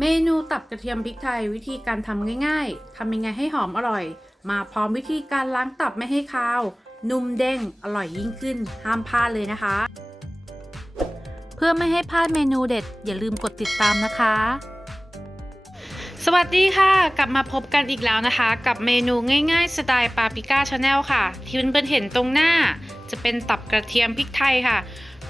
เมนูตับกระเทียมพริกไทยวิธีการทำง่ายๆ ทำยังไงให้หอมอร่อย มาพร้อมวิธีการล้างตับไม่ให้คาว นุ่มเด้ง อร่อยยิ่งขึ้น ห้ามพลาดเลยนะคะ เพื่อไม่ให้พลาดเมนูเด็ด อย่าลืมกดติดตามนะคะ สวัสดีค่ะ กลับมาพบกันอีกแล้วนะคะ กับเมนูง่ายๆ สไตล์ปาปิก้าชาแนลค่ะ ที่เพื่อนๆเห็นตรงหน้า จะเป็นตับกระเทียมพริกไทยค่ะ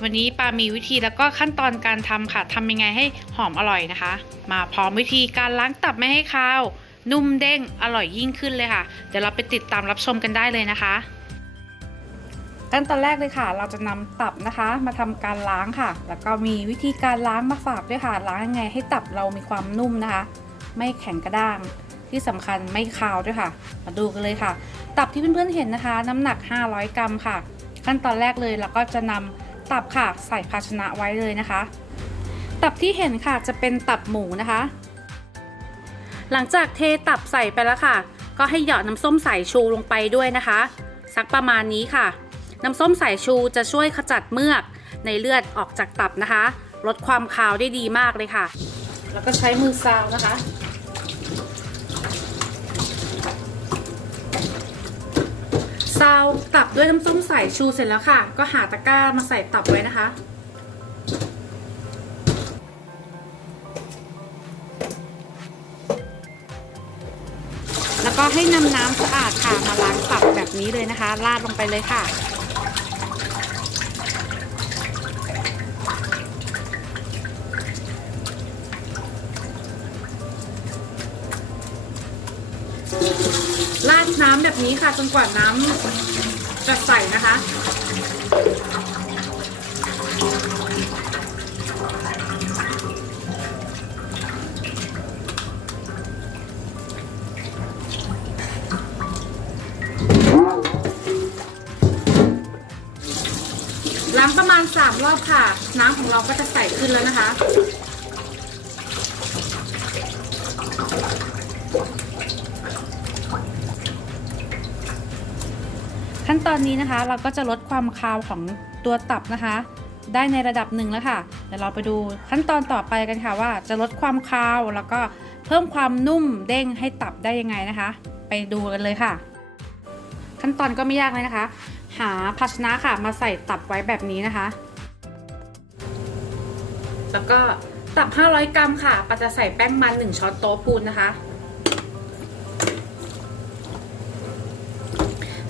วันนี้ปามีวิธีแล้วก็ขั้นตอนการทำค่ะทำยังไงให้หอมอร่อยนะคะ มาพร้อมวิธีการล้างตับไม่ให้คาว นุ่มเด้งอร่อยยิ่งขึ้นเลยค่ะ เดี๋ยวเราไปติดตามรับชมกันได้เลยนะคะขั้นตอนแรกเลยค่ะ เราจะนำตับนะคะ มาทำการล้างค่ะ แล้วก็มีวิธีการล้างมาฝากด้วยค่ะ ล้างยังไงให้ตับเรามีความนุ่มนะคะ ไม่แข็งกระด้างที่สำคัญไม่คาวด้วยค่ะ มาดูกันเลยค่ะ ตับที่เพื่อนๆเห็นนะคะ น้ำหนัก 500 กรัมค่ะ ขั้นตอนแรกเลยเราก็จะนำตับค่ะ ใส่ภาชนะไว้เลยนะคะ ตับที่เห็นค่ะจะเป็นตับหมูนะคะ หลังจากเทตับใส่ไปแล้วค่ะ ก็ให้หยอดน้ำส้มสายชูลงไปด้วยนะคะ สักประมาณนี้ค่ะ น้ำส้มสายชูจะช่วยขจัดเมือกในเลือดออกจากตับนะคะ ลดความคาวได้ดีมากเลยค่ะ แล้วก็ใช้มือซาวนะคะซาวตับด้วยน้ำส้มสายชูเสร็จแล้วค่ะ ก็หาตะกร้ามาใส่ตับไว้นะคะ แล้วก็ให้นำน้ำสะอาดค่ะมาล้างตับแบบนี้เลยนะคะราดลงไปเลยค่ะ แบบนี้ค่ะจนกว่าน้ำจะใสนะคะล้างประมาณ 3 รอบค่ะ น้ำของเราก็จะใสขึ้นแล้วนะคะ ตอนนี้นะคะ เราก็จะลดความคาวของตัวตับนะคะ ได้ในระดับหนึ่งแล้วค่ะ เดี๋ยวเราไปดูขั้นตอนต่อไปกันค่ะว่าจะลดความคาวแล้วก็เพิ่มความนุ่มเด้งให้ตับได้ยังไงนะคะ ไปดูกันเลยค่ะ ขั้นตอนก็ไม่ยากเลยนะคะ หาภาชนะค่ะมาใส่ตับไว้แบบนี้นะคะ แล้วก็ตับ 500 กรัมค่ะปาจะใส่แป้งมัน 1 ช้อนโต๊ะพูนนะคะ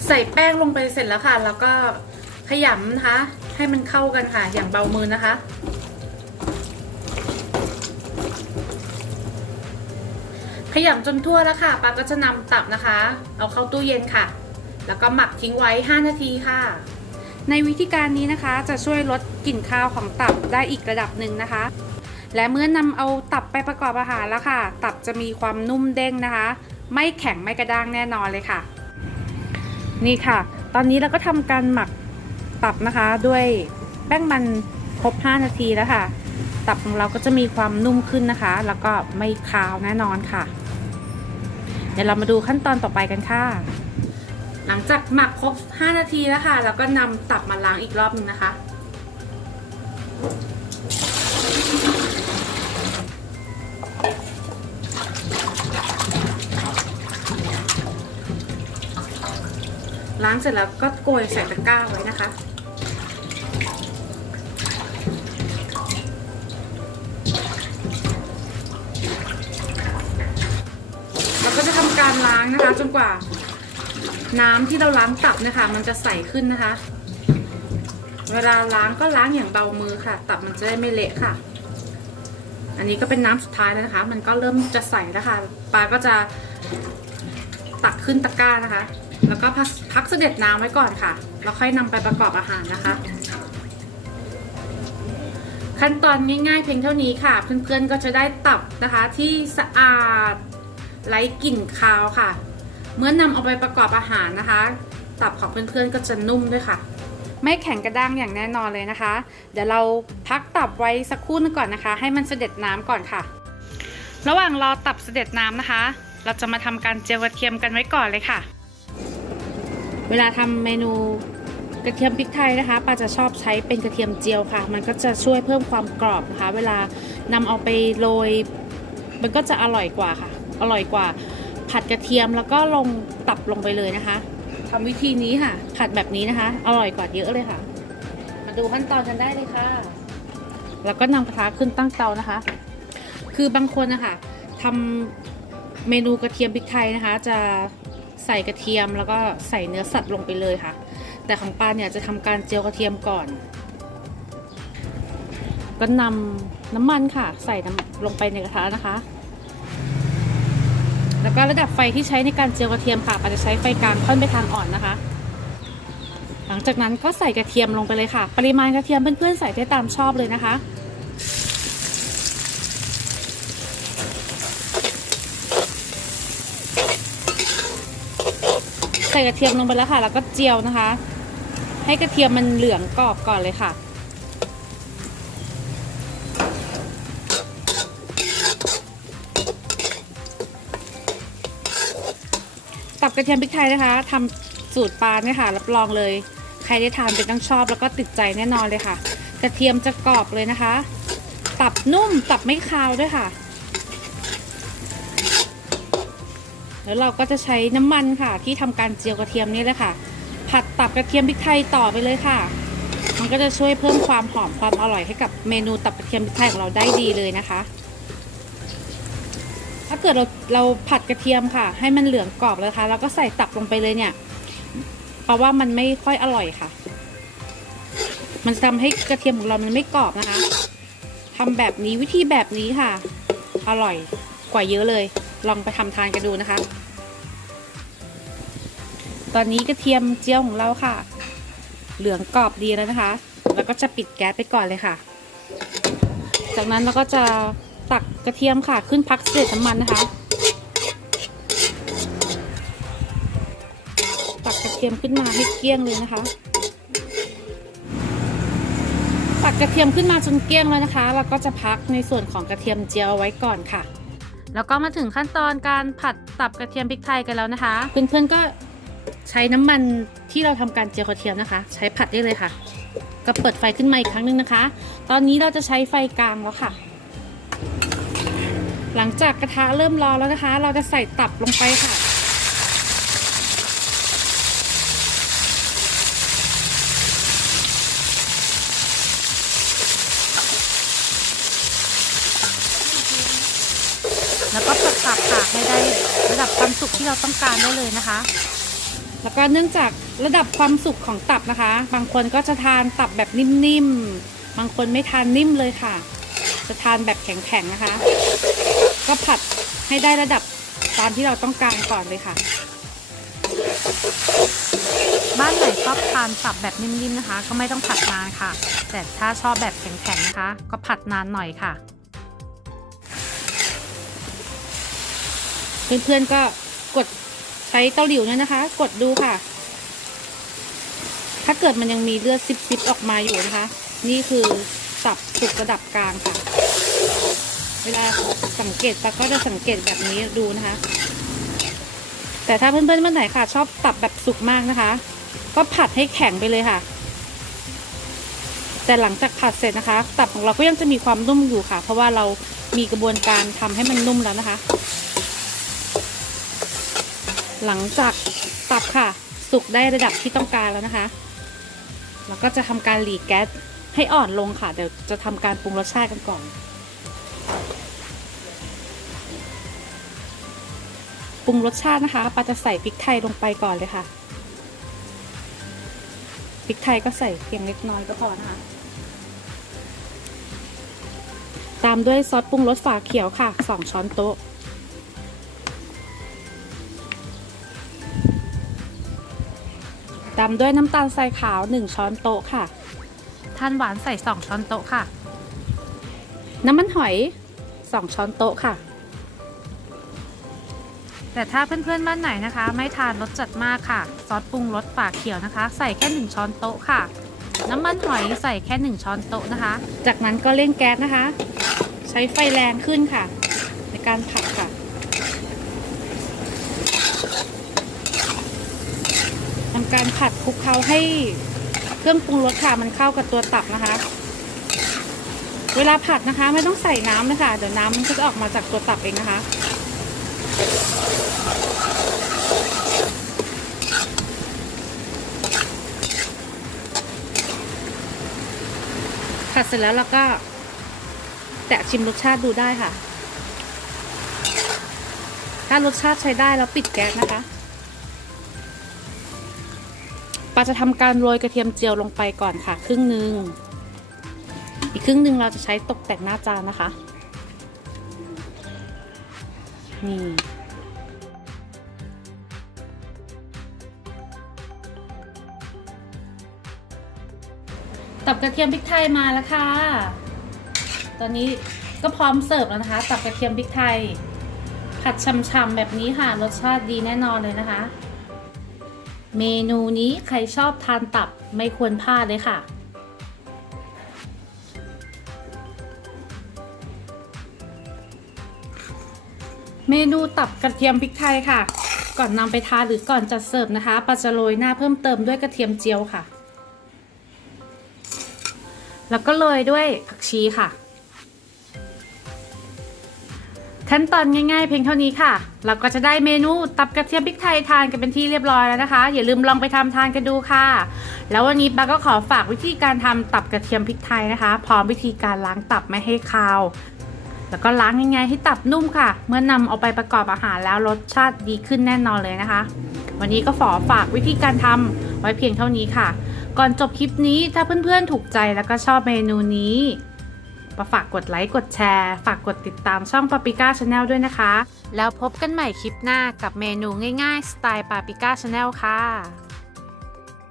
ใส่แป้งลงไปเสร็จแล้วค่ะ แล้วก็ขยำนะคะ ให้มันเข้ากันค่ะ อย่างเบามือนะคะ ขยำจนทั่วแล้วค่ะปาก็จะนำตับนะคะ เอาเข้าตู้เย็นค่ะ แล้วก็หมักทิ้งไว้ 5 นาทีค่ะ ในวิธีการนี้นะคะ จะช่วยลดกลิ่นคาวของตับได้อีกระดับหนึ่งนะคะ และเมื่อนำเอาตับไปประกอบอาหารแล้วค่ะ ตับจะมีความนุ่มเด้งนะคะ ไม่แข็งไม่กระด้างแน่นอนเลยค่ะ นี่ค่ะ ตอนนี้เราก็ทำการหมักตับนะคะด้วยแป้งมันครบ 5 นาทีแล้วค่ะ ตับของเราก็จะมีความนุ่มขึ้นนะคะ แล้วก็ไม่คาวแน่นอนค่ะ เดี๋ยวเรามาดูขั้นตอนต่อไปกันค่ะ หลังจากหมักครบ 5 นาทีแล้วค่ะ เราก็นำตับมาล้างอีกรอบหนึงนะคะ ล้างเสร็จแล้วก็โกยใส่ตะกร้าไว้นะคะ เราก็จะทำการล้างนะคะจนกว่า น้ำที่เราล้างตับนะคะ มันจะใสขึ้นนะคะ เวลาล้างก็ล้างอย่างเบามือค่ะ ตับมันจะได้ไม่เละค่ะ อันนี้ก็เป็นน้ำสุดท้ายแล้วนะคะ มันก็เริ่มจะใสแล้วค่ะปลาก็จะตักขึ้นตะกร้านะคะ แล้วก็พักพักเสด็จน้ำไว้ก่อนค่ะ แล้วค่อยนำไปประกอบอาหารนะคะ ขั้นตอนง่ายๆ เพียงเท่านี้ค่ะ เพื่อนๆก็จะได้ตับนะคะที่สะอาดไร้กลิ่นคาวค่ะ เมื่อนำเอาไปประกอบอาหารนะคะ ตับของเพื่อนๆก็จะนุ่มด้วยค่ะ ไม่แข็งกระด้างอย่างแน่นอนเลยนะคะ เดี๋ยวเราพักตับไว้สักครู่นึงก่อนนะคะ ให้มันเสด็จน้ำก่อนค่ะ ระหว่างรอตับเสด็จน้ำนะคะ เราจะมาทำการเจียวกระเทียมกันไว้ก่อนเลยค่ะ เวลาทำเมนูกระเทียมพริกไทยนะคะปาจะชอบใช้เป็นกระเทียมเจียวค่ะ มันก็จะช่วยเพิ่มความกรอบนะคะ เวลานำเอาไปโรย มันก็จะอร่อยกว่าค่ะ อร่อยกว่า ผัดกระเทียมแล้วก็ลงตับลงไปเลยนะคะทำวิธีนี้ค่ะ ผัดแบบนี้นะคะ อร่อยกว่าเยอะเลยค่ะ มาดูขั้นตอนกันได้เลยค่ะ แล้วก็นำกระทะขึ้นตั้งเตานะคะ คือบางคนนะคะทำเมนูกระเทียมพริกไทยนะคะ จะ ใส่กระเทียมแล้วก็ใส่เนื้อสัตว์ลงไปเลยค่ะ แต่ของปาเนี่ยจะทำการเจียวกระเทียมก่อน ก็นำน้ำมันค่ะ ใส่น้ำลงไปในกระทะนะคะ แล้วก็ระดับไฟที่ใช้ในการเจียวกระเทียมค่ะปาจะใช้ไฟกลางค่อนไปทางอ่อนนะคะ หลังจากนั้นก็ใส่กระเทียมลงไปเลยค่ะ ปริมาณกระเทียมเพื่อนๆใส่ได้ตามชอบเลยนะคะ ส่กระเทียมลงไปแล้วค่ะ แล้วก็เจียวนะคะ ให้กระเทียมมันเหลืองกรอบก่อนเลยค่ะ ตับกระเทียมพริกไทยนะคะทำสูตรปลาเนี่ยค่ะรับรองเลย ใครได้ทานเป็นต้องชอบแล้วก็ติดใจแน่นอนเลยค่ะ กระเทียมจะกรอบเลยนะคะ ตับนุ่มตับไม่คาวด้วยค่ะ แล้วเราก็จะใช้น้ำมันค่ะ ที่ทำการเจียวกระเทียมนี่เลยค่ะ ผัดตับกระเทียมพริกไทยต่อไปเลยค่ะ มันก็จะช่วยเพิ่มความหอมความอร่อยให้กับเมนูตับกระเทียมพริกไทยของเราได้ดีเลยนะคะ ถ้าเกิดเราเราผัดกระเทียมค่ะ ให้มันเหลืองกรอบแล้วค่ะแล้วก็ใส่ตับลงไปเลยเนี่ยเพราะว่ามันไม่ค่อยอร่อยค่ะ มันจะทำให้กระเทียมของเรามันไม่กรอบนะคะทำแบบนี้วิธีแบบนี้ค่ะ อร่อยกว่าเยอะเลย ลองไปทำทานกันดูนะคะ ตอนนี้กระเทียมเจียวของเราค่ะ เหลืองกรอบดีแล้วนะคะ แล้วก็จะปิดแก๊สไปก่อนเลยค่ะ จากนั้นเราก็จะตักกระเทียมค่ะขึ้นพักเศษน้ำมันนะคะ ตักกระเทียมขึ้นมาให้เกลี้ยงเลยนะคะ ตักกระเทียมขึ้นมาจนเกลี้ยงแล้วนะคะ เราก็จะพักในส่วนของกระเทียมเจียวไว้ก่อนค่ะ แล้วก็มาถึงขั้นตอนการผัดตับกระเทียมพริกไทยกันแล้วนะคะ เพื่อนๆก็ใช้น้ำมันที่เราทำการเจียวกระเทียมนะคะ ใช้ผัดได้เลยค่ะ ก็เปิดไฟขึ้นมาอีกครั้งหนึ่งนะคะ ตอนนี้เราจะใช้ไฟกลางแล้วค่ะ หลังจากกระทะเริ่มร้อนแล้วนะคะ เราจะใส่ตับลงไปค่ะ แล้วก็ผัดตับค่ะให้ได้ระดับความสุกที่ เราต้องการได้เลยนะคะ แล้วก็เนื่องจากระดับความสุกของตับนะคะ บางคนก็จะทานตับแบบนิ่มๆ บางคนไม่ทานนิ่มเลยค่ะ จะทานแบบแข็งๆนะคะ ก็ผัดให้ได้ระดับตามที่เราต้องการก่อนเลยค่ะ บ้านไหนชอบทานตับแบบนิ่มๆนะคะ ก็ไม่ต้องผัดนานค่ะ แต่ถ้าชอบแบบแข็งๆนะคะ ก็ผัดนานหน่อยค่ะ เพื่อนๆก็ กดใช้เตาหลิวเนี่ยนะคะ กดดูค่ะ ถ้าเกิดมันยังมีเลือดซิบๆออกมาอยู่นะคะ นี่คือตับสุกระดับกลางค่ะ เวลาสังเกตตาก็จะสังเกตแบบนี้ดูนะคะ แต่ถ้าเพื่อนๆเมื่อไหนค่ะ ชอบตับแบบสุกมากนะคะ ก็ผัดให้แข็งไปเลยค่ะ แต่หลังจากผัดเสร็จนะคะ ตับของเราก็ยังจะมีความนุ่มอยู่ค่ะ เพราะว่าเรามีกระบวนการทำให้มันนุ่มแล้วนะคะ หลังจากตับค่ะ สุกได้ระดับที่ต้องการแล้วนะคะ เราก็จะทำการหลีแก๊สให้อ่อนลงค่ะ เดี๋ยวจะทำการปรุงรสชาติกันก่อนปรุงรสชาตินะคะปาจะใส่พริกไทยลงไปก่อนเลยค่ะพริกไทยก็ใส่เพียงเล็กน้อยก็พอนะคะ ตามด้วยซอสปรุงรสฝาเขียวค่ะ 2 ช้อนโต๊ะ ตามด้วยน้ำตาลทรายขาว 1 ช้อนโต๊ะค่ะ ทานหวานใส่ 2 ช้อนโต๊ะค่ะ น้ำมันหอย 2 ช้อนโต๊ะค่ะ แต่ถ้าเพื่อนๆบ้านไหนนะคะ ไม่ทานรสจัดมากค่ะ ซอสปรุงรสฝาเขียวนะคะ ใส่แค่ 1 ช้อนโต๊ะค่ะ น้ำมันหอยใส่แค่ 1 ช้อนโต๊ะนะคะ จากนั้นก็เร่งแก๊สนะคะ ใช้ไฟแรงขึ้นค่ะ ในการผัดค่ะ ทำการผัดคลุกเคล้าให้เครื่องปรุงรสค่ะมันเข้ากับตัวตับนะคะ เวลาผัดนะคะ ไม่ต้องใส่น้ำนะคะเดี๋ยวน้ำมันก็จะออกมาจากตัวตับเองนะคะผัดเสร็จแล้วเราก็แตะชิมรสชาติดูได้ค่ะ ถ้ารสชาติใช้ได้แล้วปิดแก๊สนะคะาจะทำการโรยกระเทียมเจียวลงไปก่อนค่ะ ครึ่งหนึ่งอีกครึ่งหนึ่งเราจะใช้ตกแต่งหน้าจานนะคะนี่ตับกระเทียมพริกไทยมาแล้วค่ะ ตอนนี้ก็พร้อมเสิร์ฟแล้วนะคะ ตับกระเทียมพริกไทย ผัดฉ่ำๆแบบนี้ค่ะ รสชาติดีแน่นอนเลยนะคะ เมนูนี้ใครชอบทานตับไม่ควรพลาดเลยค่ะ เมนูตับกระเทียมพริกไทยค่ะ ก่อนนำไปทานหรือก่อนจัดเสิร์ฟนะคะปาจะโรยหน้าเพิ่มเติมด้วยกระเทียมเจียวค่ะ แล้วก็โรยด้วยผักชีค่ะ ขั้นตอนง่ายๆเพียงเท่านี้ค่ะ เราก็จะได้เมนูตับกระเทียมพริกไทยทานกันเป็นที่เรียบร้อยแล้วนะคะ อย่าลืมลองไปทำทานกันดูค่ะ แล้ววันนี้ปาก็ขอฝากวิธีการทำตับกระเทียมพริกไทยนะคะ พร้อมวิธีการล้างตับไม่ให้คาว แล้วก็ล้างยังไงให้ตับนุ่มค่ะ เมื่อนำเอาไปประกอบอาหารแล้วรสชาติดีขึ้นแน่นอนเลยนะคะ วันนี้ก็ขอฝากวิธีการทำไว้เพียงเท่านี้ค่ะ ก่อนจบคลิปนี้ถ้าเพื่อนๆถูกใจแล้วก็ชอบเมนูนี้ มาฝากกดไลค์กดแชร์ ฝากกดติดตามช่องปาปิก้าชาแนลด้วยนะคะ แล้วพบกันใหม่คลิปหน้ากับเมนูง่ายๆ สไตล์ปาปิก้าชาแนลค่ะ